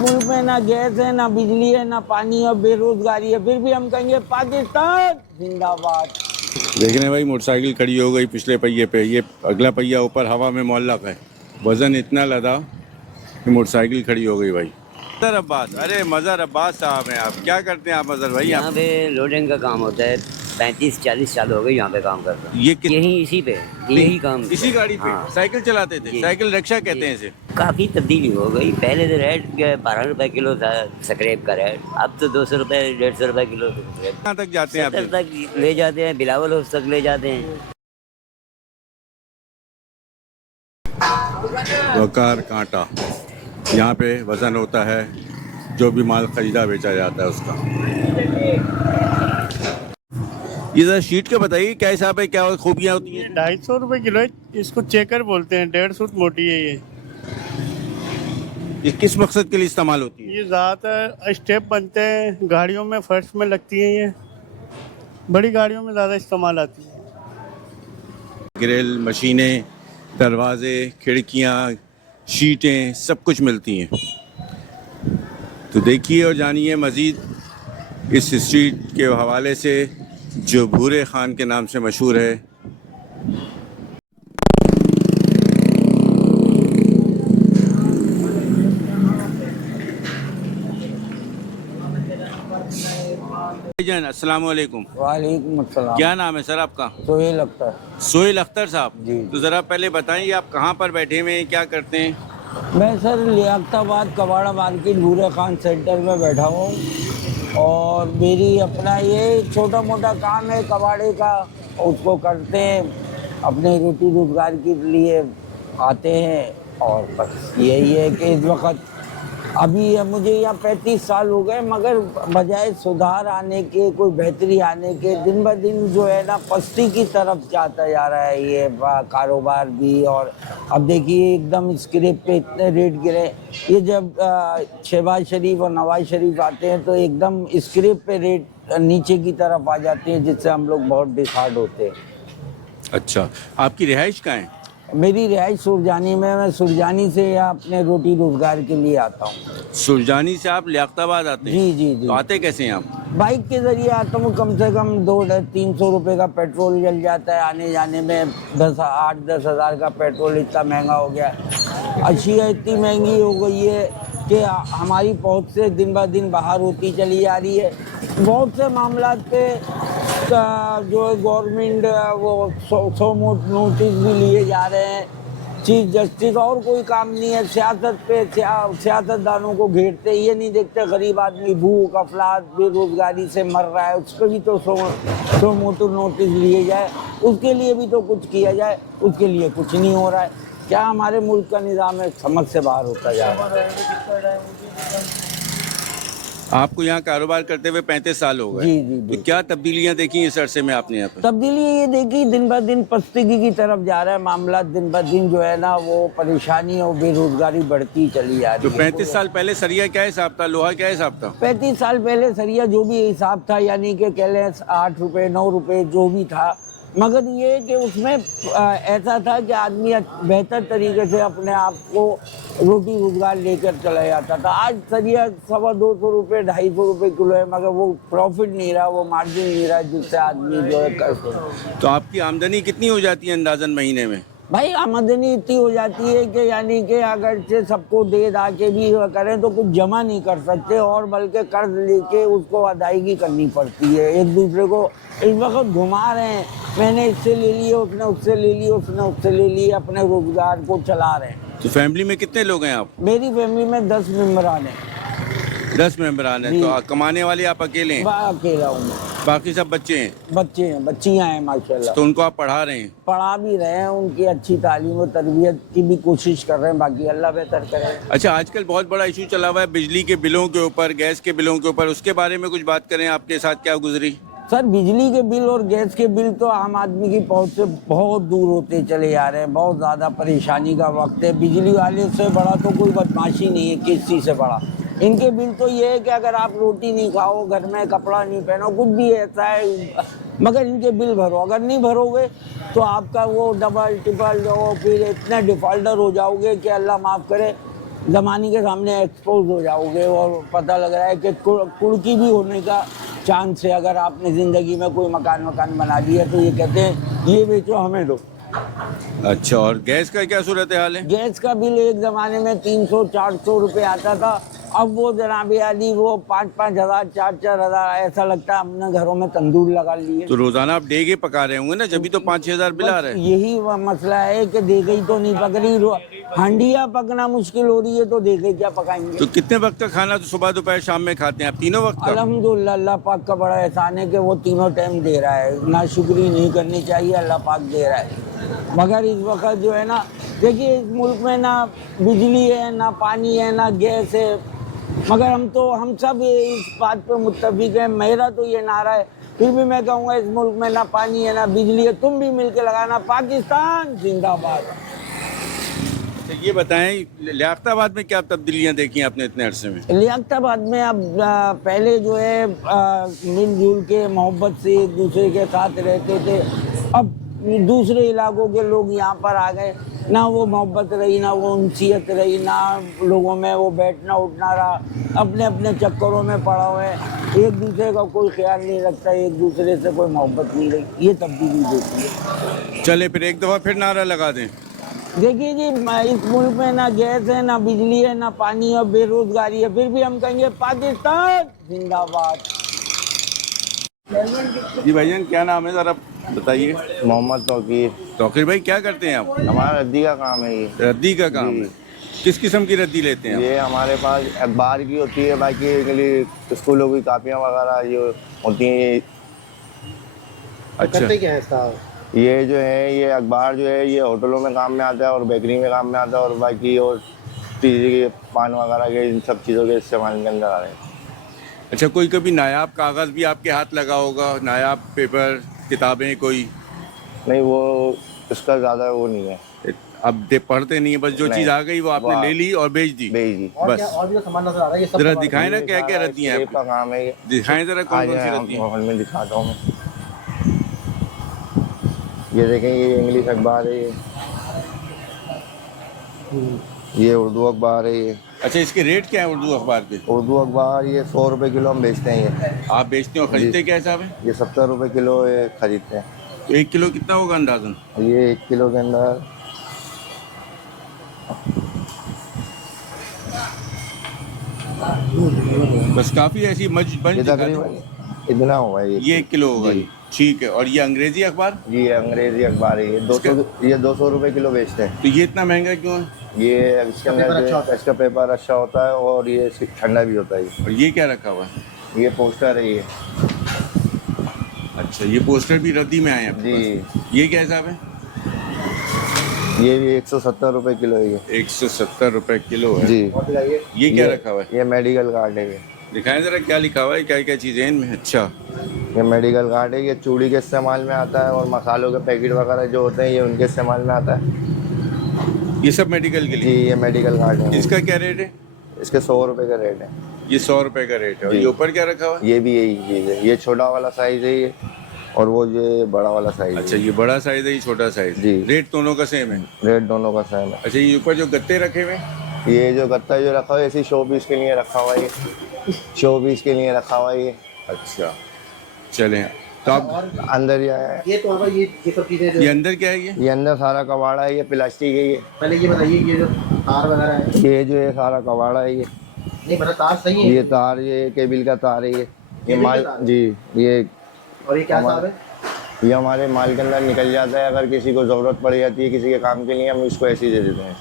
मुल्क में ना गैस है, ना बिजली है, ना पानी और बेरोजगारी है, फिर भी हम कहेंगे पाकिस्तान जिंदाबाद। देख रहे हैं भाई, मोटरसाइकिल खड़ी हो गई पिछले पहिए पे। ये अगला पहिया ऊपर हवा में मुअल्लक है। वजन इतना लदा कि मोटरसाइकिल खड़ी हो गई भाई। मजहर अब्बास, अरे मजहर अब्बास साहब हैं आप। क्या करते हैं आप मजहर भाई? यहाँ पे लोडिंग का काम होता है। 35-40 साल हो गए यहाँ पे काम कर रहा हूँ। ये कित यही इसी पे यही काम इसी किया। गाड़ी पे हाँ साइकिल चलाते थे? जी। साइकिल रिक्शा कहते हैं जी। इसे। काफ़ी तब्दीली हो गई। पहले तो रेट 12 रुपए किलो था स्क्रैप का रेट, अब तो 200 रुपए 150 रुपए किलो स्क्रैप। कहाँ तक जाते हैं आप 70 दिन? तक ले जाते हैं, बिलावल हाउस तक ले जाते हैं। वकार कांटा, यहाँ पे वजन होता है जो भी माल खरीदा बेचा जाता है उसका। ये जरा शीट का बताइए, क्या हिसाब है, क्या खूबियाँ होती हैं? 250 रुपए किलो है। इसको चेकर बोलते हैं। 1.5 फुट मोटी है ये। ये किस मकसद के लिए इस्तेमाल होती है? ये ज़्यादातर स्टेप बनते हैं गाड़ियों में, फर्श में लगती हैं। ये बड़ी गाड़ियों में ज़्यादा इस्तेमाल आती है। ग्रिल, मशीनें, दरवाजे, खिड़कियाँ, शीटें, सब कुछ मिलती हैं। तो देखिए और जानिए मज़ीद इस स्ट्रीट के हवाले से जो भूरे खान के नाम से मशहूर है। भाईजान अस्सलाम वालेकुम। वालेकुम अस्सलाम। क्या नाम है सर आपका? सोहेल अख्तर। सोहेल अख्तर साहब जी। तो ज़रा पहले बताइए, आप कहाँ पर बैठे हुए हैं, क्या करते हैं? मैं सर लियाकताबाद कबाड़ा मार्केट भूरे खान सेंटर में बैठा हूँ और मेरी अपना ये छोटा मोटा काम है कबाड़े का, उसको करते हैं, अपने रोटी रोजगार के लिए आते हैं। और बस यही है कि इस वक्त अभी मुझे यहाँ 35 साल हो गए, मगर बजाय सुधार आने के, कोई बेहतरी आने के, दिन ब दिन जो है ना पस्ती की तरफ जाता जा रहा है ये कारोबार भी। और अब देखिए एकदम स्क्रैप पे इतने रेट गिरे। ये जब शहबाज शरीफ और नवाज शरीफ आते हैं तो एकदम स्क्रैप पे रेट नीचे की तरफ आ जाते हैं, जिससे हम लोग बहुत डिसहार्ड होते हैं। अच्छा, आपकी रिहाइश कहाँ है? मेरी रिहाइश सुरजानी में। मैं सुरजानी से यहाँ अपने रोटी रोजगार के लिए आता हूँ। सुरजानी से आप लियाकताबाद आते हैं? जी जी जी। तो आते कैसे हैं आप? बाइक के जरिए आता हूँ। कम से कम 200-300 रुपये का पेट्रोल जल जाता है आने जाने में। 8-10 हज़ार का पेट्रोल इतना महंगा हो गया है। अशिया इतनी महंगी हो गई है कि हमारी पहुँच से दिन ब दिन बाहर होती चली जा रही है। बहुत से मामला पे जो है गवर्नमेंट वो 100 नोटिस भी लिए जा रहे हैं। चीफ जस्टिस और कोई काम नहीं है। सियासत पे सियासतदानों को घेरते, ये नहीं देखते गरीब आदमी भूख अफलात बेरोजगारी से मर रहा है, उस पर भी तो 100 मोटर नोटिस लिए जाए, उसके लिए भी तो कुछ किया जाए। उसके लिए कुछ नहीं हो रहा है। क्या हमारे मुल्क का निज़ाम है, समझ से बाहर होता जा रहा है। आपको यहाँ कारोबार करते हुए 35 साल हो गए। जी जी जी। तो क्या तब्दीलियाँ देखी इस अरसे में आपने यहाँ पर? तब्दीली ये देखी, दिन ब दिन पस्तगी की तरफ जा रहा है मामला। दिन ब दिन जो है ना वो परेशानी और बेरोजगारी बढ़ती चली जा रही तो है। 35 साल पहले सरिया क्या हिसाब था, लोहा क्या हिसाब था? 35 साल पहले सरिया जो भी हिसाब था, यानी कि कह लें 8 रुपये 9 रुपये जो भी था, मगर ये कि उसमें ऐसा था कि आदमी बेहतर तरीके से अपने आप को रोटी रोजगार लेकर चला जाता था। आज सरिया 250 रुपये 250 रुपये किलो है, मगर वो प्रॉफिट नहीं रहा, वो मार्जिन नहीं रहा जिससे आदमी जो है कर सके। तो आपकी आमदनी कितनी हो जाती है अंदाजन महीने में? भाई आमदनी इतनी हो जाती है कि यानी कि अगर से सबको दे दा के भी करें तो कुछ जमा नहीं कर सकते, और बल्कि कर्ज लेके उसको अदायगी करनी पड़ती है। एक दूसरे को इस वक्त घुमा रहे हैं, मैंने इससे ले लिए, उसने उससे ले लिए, उसने उससे ले लिए, अपने रोजगार को चला रहे हैं। तो फैमिली में कितने लोग हैं आप? मेरी फैमिली में 10 मेम्बरान हैं। 10 मेंबरान हैं। तो कमाने वाले आप अकेले हैं? अकेला हूँ मैं। बाकी सब बच्चे हैं? बच्चे हैं, बच्चियाँ हैं माशाल्लाह। तो उनको आप पढ़ा रहे हैं? पढ़ा भी रहे हैं, उनकी अच्छी तालीम और तरबियत की भी कोशिश कर रहे हैं, बाकी अल्लाह बेहतर करे। अच्छा, आजकल बहुत बड़ा इशू चला हुआ है बिजली के बिलों के ऊपर, गैस के बिलों के ऊपर, उसके बारे में कुछ बात करें, आपके साथ क्या गुजरी? सर बिजली के बिल और गैस के बिल तो आम आदमी की पहुंच से बहुत दूर होते चले जा रहे हैं। बहुत ज़्यादा परेशानी का वक्त है। बिजली वाले से बड़ा तो कोई बदमाशी नहीं है किसी से बड़ा। इनके बिल तो ये है कि अगर आप रोटी नहीं खाओ, घर में कपड़ा नहीं पहनो, कुछ भी ऐसा है, मगर इनके बिल भरो। अगर नहीं भरोगे तो आपका वो डबल ट्रिपल जो फिर इतने डिफॉल्टर हो जाओगे कि अल्लाह माफ़ करे। ज़माने के सामने एक्सपोज हो जाओगे और पता लग रहा है कि कुर्की भी होने का चांस है। अगर आपने ज़िंदगी में कोई मकान बना लिया तो ये कहते हैं ये बेचो हमें दो। अच्छा, और गैस का क्या सूरत हाल है? गैस का बिल एक ज़माने में 300-400 रुपये आता था, अब वो जनाब आली वो 5-5 हज़ार 4-4 हज़ार, ऐसा लगता है हमने घरों में तंदूर लगा लिए। तो रोजाना आप डेगे पका रहे होंगे ना, जब भी तो 5-6 हजार बिल आ रहा है। यही वह मसला है कि देगी तो नहीं पक रही, हांडिया पकना मुश्किल हो रही है तो देगी क्या पकाएंगे। तो कितने वक्त का खाना तो सुबह दोपहर शाम में खाते हैं आप, तीनों वक्त का? अल्हम्दुलिल्लाह, अल्लाह पाक का बड़ा एहसान है कि वो तीनों टाइम दे रहा है। ना शुक्री नहीं करनी चाहिए, अल्लाह पाक दे रहा है। मगर इस वक्त जो है ना, देखिए इस मुल्क में ना बिजली है, ना पानी है, ना गैस है, मगर हम सब इस बात पर मुत्तफिक हैं। मेरा तो ये नारा है, फिर भी मैं कहूँगा इस मुल्क में ना पानी है ना बिजली है, तुम भी मिल के लगाना, पाकिस्तान जिंदाबाद। तो ये बताएं, लियाकताबाद में क्या तब्दीलियां देखी आपने इतने अरसे में? लियाकताबाद में अब पहले जो है मिलजुल के मोहब्बत से एक दूसरे के साथ रहते थे, अब दूसरे इलाकों के लोग यहाँ पर आ गए, ना वो मोहब्बत रही, ना वो उनसीयत रही, ना लोगों में वो बैठना उठना रहा, अपने अपने चक्करों में पड़ा हुए, एक दूसरे का कोई ख्याल नहीं रखता, एक दूसरे से कोई मोहब्बत नहीं रही। ये तब्दीली देखी है। चले फिर एक दफ़ा फिर नारा लगा दें। देखिए जी, इस मुल्क में ना गैस है, ना बिजली है, ना पानी और बेरोजगारी है, फिर भी हम कहेंगे पाकिस्तान जिंदाबाद। जी भाईजान, क्या नाम है ज़रा बताइए? मोहम्मद तौकीर। तौकीर भाई, क्या करते हैं आप? हमारा रद्दी का काम है ये। रद्दी का काम जी। है? किस किस्म की रद्दी लेते हैं आप? ये हमारे पास अखबार की होती है, बाकी के लिए स्कूलों की कापियाँ वगैरह जो होती हैं। अच्छा, करते क्या है इसका? ये जो है ये अखबार जो है ये होटलों में काम में आता है और बेकरी में काम में आता है, और बाकी और के पान वगैरह के इन सब चीज़ों के इस्तेमाल के अंदर आ रहे हैं। अच्छा, कोई कभी नायाब कागज़ भी आपके हाथ लगा होगा, नायाब पेपर, किताबें कोई? नहीं, वो इसका ज़्यादा वो नहीं है। अब पढ़ते नहीं है, बस जो नहीं। चीज़ आ गई वो आपने वाह। ले ली और बेच दी। बेच दी। और बस। क्या और भी तो सामान नजर आ रहा है ये सब? जरा सामान- दिखाएं ना क्या क्या रद्दी हैं स्क्रेप का काम है ये। दिखाएं जरा कौन कौन सी आज रद्दी हैं। हॉल में दिखाता हूँ मैं। ये देखें, ये इंग्लिश अखबार है, ये उर्दू अखबार है ये। अच्छा, इसके रेट क्या है उर्दू अखबार के? उर्दू अखबार ये 100 रुपये किलो हम बेचते हैं ये। आप बेचते हो, खरीदते क्या हिसाब है? ये 70 रुपये किलो ये खरीदते हैं। तो 1 किलो कितना होगा अंदाजन? ये 1 किलो के अंदर बस काफ़ी ऐसी बंच ये दिखा तकरीबन दो। इतना होगा ये 1 किलो होगा जी। जी। ठीक है, और ये अंग्रेजी अखबार? जी, अंग्रेजी अखबार है ये। 200 रुपये किलो बेचते हैं तो ये इतना महंगा क्यों है? ये। इसके पेपर अंदर अच्छा होता है। इसका पेपर अच्छा होता है और ये ठंडा भी होता है ये। और ये क्या रखा हुआ है? ये पोस्टर है ये। अच्छा, ये पोस्टर भी रद्दी में आए हैं आपके जी। पास? ये क्या हिसाब है? ये भी 170 रुपये किलो है ये। 170 रुपए किलो है जी। और दिखाइए। ये क्या रखा हुआ है? ये मेडिकल कार्ड है ये। दिखाएं जरा क्या लिखा हुआ है, क्या क्या चीज़ें हैं इनमें? अच्छा, ये मेडिकल कार्ड है, ये चूड़ी के इस्तेमाल में आता है और मसालों के पैकेट वगैरह जो होते हैं ये उनके इस्तेमाल में आता है। ये सब मेडिकल के जी, लिए? ये मेडिकल कार्ड है। इसका क्या रेट है? इसके 100 रुपये का रेट है। ये 100 रुपए का रेट है। और जी। ये ऊपर क्या रखा हुआ है? ये भी यही चीज़ है। ये छोटा वाला साइज़ है ये, और वो ये बड़ा वाला साइज़ अच्छा, है। ये बड़ा साइज है, ये छोटा साइज? जी। रेट दोनों का सेम है? रेट दोनों का सेम है। अच्छा, ये ऊपर जो गत्ते रखे हुए हैं? ये जो गत्ता जो रखा हुआ है इसी शो पीस के लिए रखा हुआ है ये। शो पीस के लिए रखा हुआ है ये। अच्छा, चलें। तो आप और अंदर ये है, ये तो ये सब चीजें जो ये अंदर क्या है? ये अंदर सारा कबाड़ा है, ये प्लास्टिक है ये। पहले ये बताइए कि ये जो तार वगैरह है, ये जो है सारा कबाड़ा है ये। नहीं मतलब तार सही है ये तार, ये केबल का तार है ये केबल का माल। तार? जी, ये और ये क्या हिसाब है? ये हमारे माल के अंदर निकल जाता है। अगर किसी को ज़रूरत पड़ जाती है किसी के काम के लिए, हम इसको ऐसे ही दे देते हैं।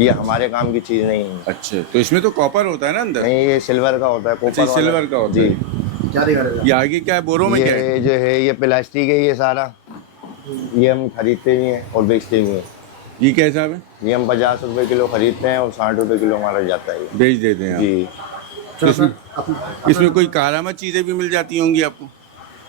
ये हमारे काम की चीज़ नहीं है। अच्छा, तो इसमें तो कॉपर होता है ना अंदर? नहीं, ये सिल्वर का होता है। अच्छा, कॉपर वाला। सिल्वर का होता जी। है। क्या दिखा रहे ये आगे क्या है, बोरों में क्या है? ये जो है ये प्लास्टिक है ये सारा। ये हम खरीदते भी हैं और बेचते भी हैं। ये क्या हिसाब है? ये हम 50 रुपये किलो खरीदते हैं और 60 रुपये किलो हमारा जाता है ये। बेच देते हैं आप? जी। तो इसमें कोई कारामत चीज़ें भी मिल जाती होंगी आपको?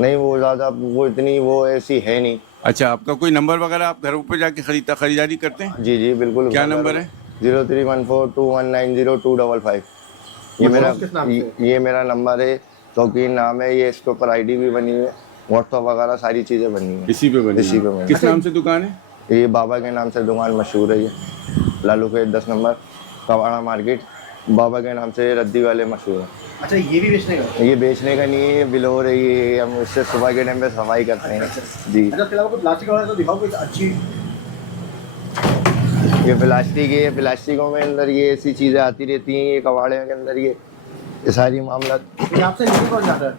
नहीं, वो ज़्यादा वो इतनी वो ऐसी है नहीं। अच्छा, आपका कोई नंबर वगैरह, आप घरों पे जाके खरीदारी करते हैं? जी जी बिल्कुल। क्या नंबर है? 031421902555। ये मेरा किस नाम से? ये मेरा नंबर है, तौकीर नाम है ये। इसके ऊपर आईडी भी बनी है, व्हाट्सअप वगैरह सारी चीज़ें बनी हैं। इसी पे बनी इसी है? पे बनी। किस नाम से दुकान है? ये बाबा के नाम से दुकान मशहूर है ये, लालू के 10 नंबर। कबाड़ा मार्केट बाबा के नाम से रद्दी वाले मशहूर हैं। अच्छा ये भी बेचने का? ये बेचने का नहीं है, ये बिलोर है, ये हम इससे सुबह के टाइम पे सफाई करते हैं जी। अच्छा फिलहाल कोई प्लास्टिक वाला तो दिखाओ कोई अच्छी। ये प्लास्टिक है, प्लास्टिकों में अंदर ये ऐसी चीज़ें आती रहती हैं, ये कबाड़े के अंदर ये सारी मामला। ये आपसे लेके कौन जाता है?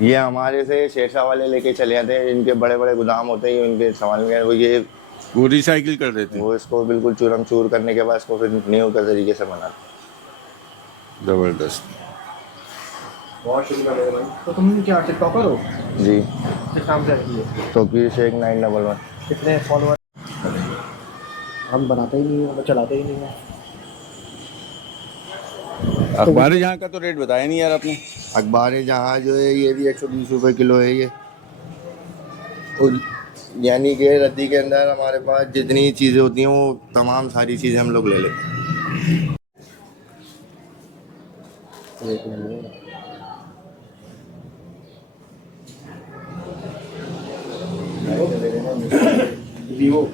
ये हमारे से शेरशाह वाले लेके चले जाते हैं, इनके बड़े बड़े गोदाम होते हैं, उनके सामान में वो ये वो रिसाइकिल कर देते हैं। वो इसको बिल्कुल चूरम चूर करने के बाद इसको फिर न्यू के तरीके से बनाते हैं। ज़बरदस्त। बहुत शुरू कर रहे भाई। तो तुम क्या टिकटॉकर हो? जी। किस नाम से रखी है? तो शेख 911। कितने फॉलोअर? हम बनाते ही नहीं है, हम चलाते ही नहीं है। अखबार जहाँ का तो रेट बताया नहीं यार आपने। अखबार जहाँ जो है ये भी 120 रुपये किलो है ये। और यानी कि रद्दी के अंदर हमारे पास जितनी चीज़ें होती हैं वो तमाम सारी चीज़ें हम लोग ले लेते हैं। वीवो।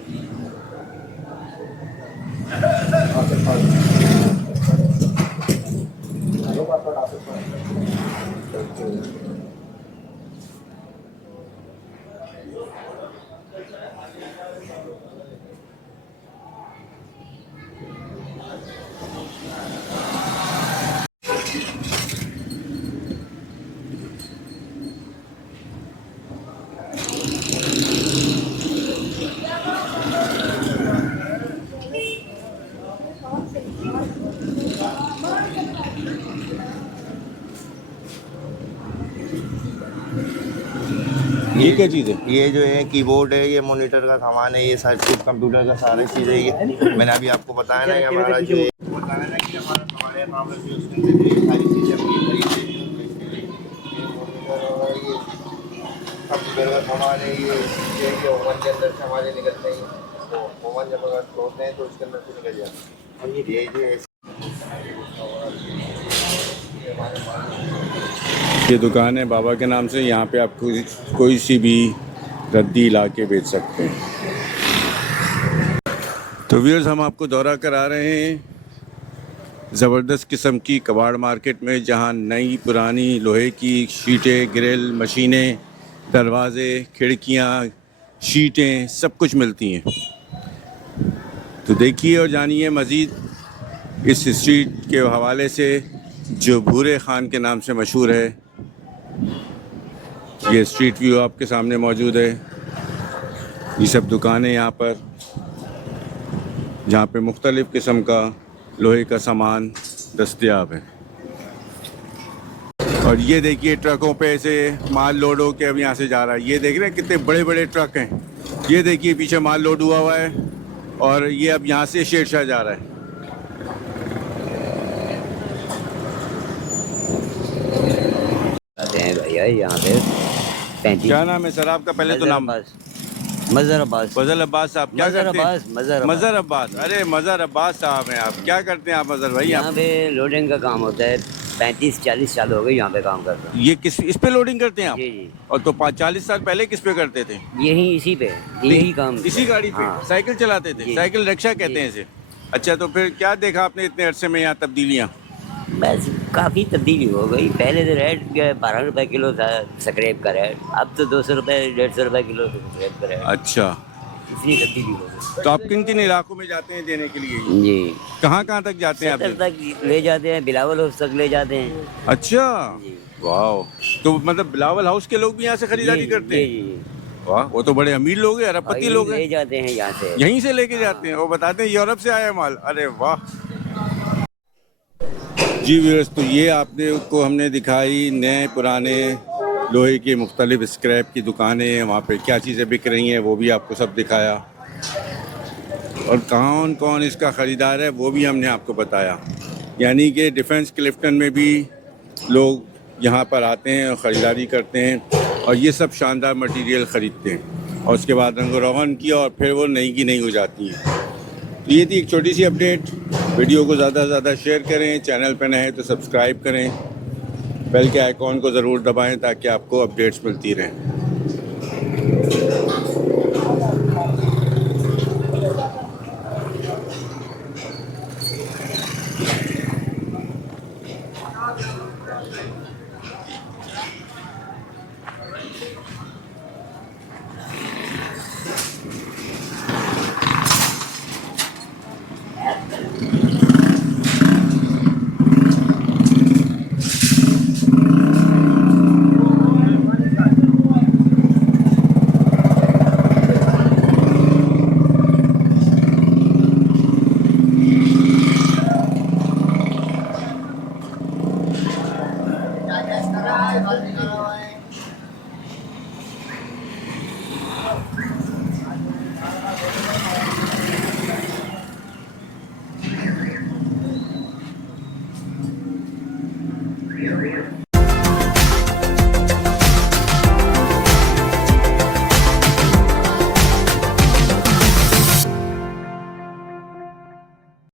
ये क्या चीज़ है? ये जो है कीबोर्ड है, ये मॉनिटर का सामान है, ये सारी चीज़ कंप्यूटर का सारी चीज़ है। ये मैंने अभी आपको बताया ना कि हमारा जो बताया ना कि हमारे काम में यूज़ करते थे ये सारी चीज़ें हम ये खरीदते हैं। कंप्यूटर का सामान है, ये ओवन के अंदर से हमारे निकलते हैं, तो ओवन जब अगर तोड़ते हैं तो उसके अंदर से निकल जाता है। और ये जो है ये दुकान है बाबा के नाम से, यहाँ पे आप कोई सी भी रद्दी ला के बेच सकते हैं। तो व्यूअर्स, हम आपको दौरा करा रहे हैं ज़बरदस्त किस्म की कबाड़ मार्केट में, जहाँ नई पुरानी लोहे की शीटें, ग्रिल, मशीनें, दरवाज़े, खिड़कियाँ, शीटें सब कुछ मिलती हैं। तो देखिए और जानिए मज़ीद इस स्ट्रीट के हवाले से जो भूरे खान के नाम से मशहूर है। ये स्ट्रीट व्यू आपके सामने मौजूद है। ये सब दुकानें यहाँ पर, जहाँ पे मुख्तलिफ़ किस्म का लोहे का सामान दस्तयाब है। और ये देखिए ट्रकों पे से माल लोड हो के अब यहाँ से जा रहा है। ये देख रहे हैं कितने बड़े बड़े ट्रक हैं। ये देखिए पीछे माल लोड हुआ हुआ है और ये अब यहाँ से शेरशाह जा रहा है। भैया यहाँ पे 35। क्या नाम है सर आपका? पहले तो नाम। मज़हर अब्बास। फजल अब्बास साहब। क्या करते हैं? मज़हर अब्बास। अरे मज़हर अब्बास साहब हैं आप। क्या करते हैं आप मज़हर भाई? यहाँ पे लोडिंग का काम होता है। 35-40 साल हो गए यहाँ पे काम करता हूँ। ये किस इस पे लोडिंग करते हैं आप? जी जी। और तो 40 साल पहले किस पे करते थे? यही इसी पे, यही काम। इसी गाड़ी पे? हाँ। साइकिल चलाते थे? जी। साइकिल रिक्शा कहते हैं इसे। अच्छा, तो फिर क्या देखा आपने इतने अरसे में यहाँ तब्दीलियाँ? बस काफ़ी तब्दीली हो गई। पहले तो रेट 12 रुपए किलो था स्क्रैप का रेट, अब तो 200 रुपए 150 रुपए किलो स्क्रैप का रेट। अच्छा, इसलिए तब्दीली हो गई। तो आप किन किन इलाकों में जाते हैं देने के लिए? जी, कहाँ कहाँ तक जाते हैं आप? सदर तक ले जाते हैं, बिलावल हाउस तक ले जाते हैं। अच्छा, जी। वाह। तो मतलब बिलावल हाउस के लोग भी यहाँ से खरीदारी करते हैं? जी। वाह, वो तो बड़े अमीर लोग हैं, अरबपति लोग हैं। ले जाते हैं यहाँ से, यहीं से लेके जाते हैं। वो बताते हैं यूरोप से आया माल। अरे वाह जी व्यूअर्स, तो ये आपने को हमने दिखाई नए पुराने लोहे की मुख्तलिफ स्क्रैप की दुकानें, वहाँ पे क्या चीज़ें बिक रही हैं वो भी आपको सब दिखाया, और कौन कौन इसका ख़रीदार है वो भी हमने आपको बताया। यानी कि डिफेंस क्लिफ्टन में भी लोग यहाँ पर आते हैं और ख़रीदारी करते हैं और ये सब शानदार मटेरियल ख़रीदते हैं और उसके बाद रंग रोगन की और फिर वो नई की नई हो जाती है। तो ये थी एक छोटी सी अपडेट। वीडियो को ज़्यादा से ज़्यादा शेयर करें, चैनल पर नए हैं तो सब्सक्राइब करें, बेल के आइकॉन को ज़रूर दबाएं ताकि आपको अपडेट्स मिलती रहें।